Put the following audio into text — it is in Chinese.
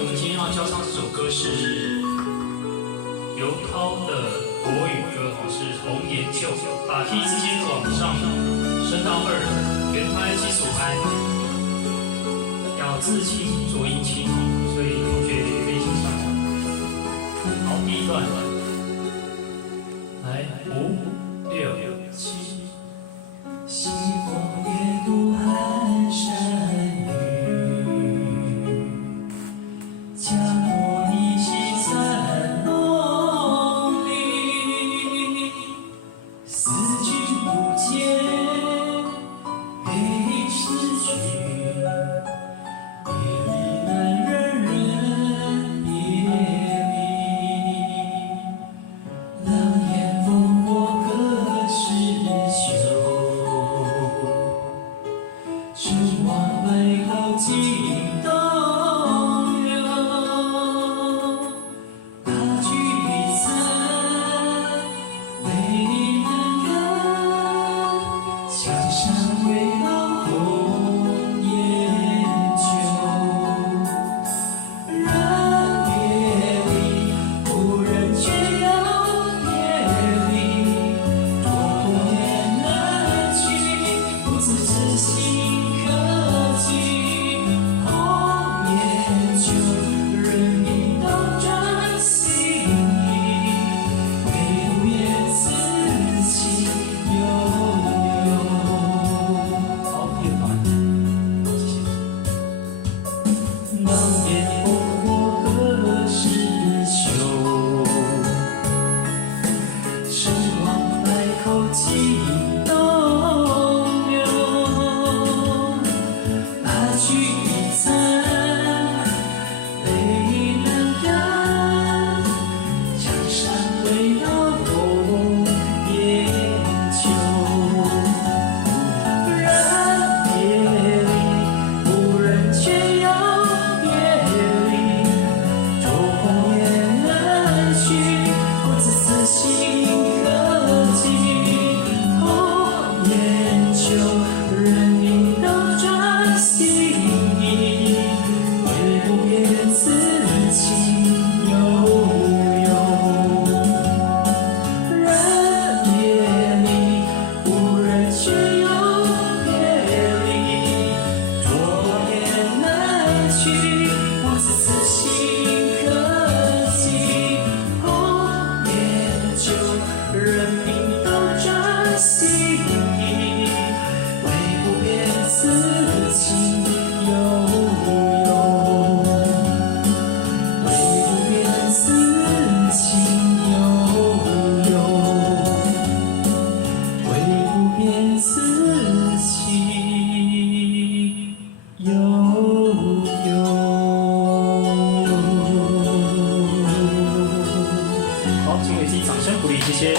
我们今天要教唱这首歌是刘涛的国语歌，是《红颜旧》，把 key 直接往上升到2，原拍基础拍，要自轻浊音轻，所以同学也可以欣赏。好，第一段，来5、6、7。西风夜渡寒山雨，江波依稀残梦里。思君不见，悲思绪，别离难忍忍别离。狼烟烽火隔世休。神往背后惊东流，大聚散，泪难干，江山未老红颜旧。人别离，无人却要别离，多红颜难去，不自知心。掌声鼓励，谢谢。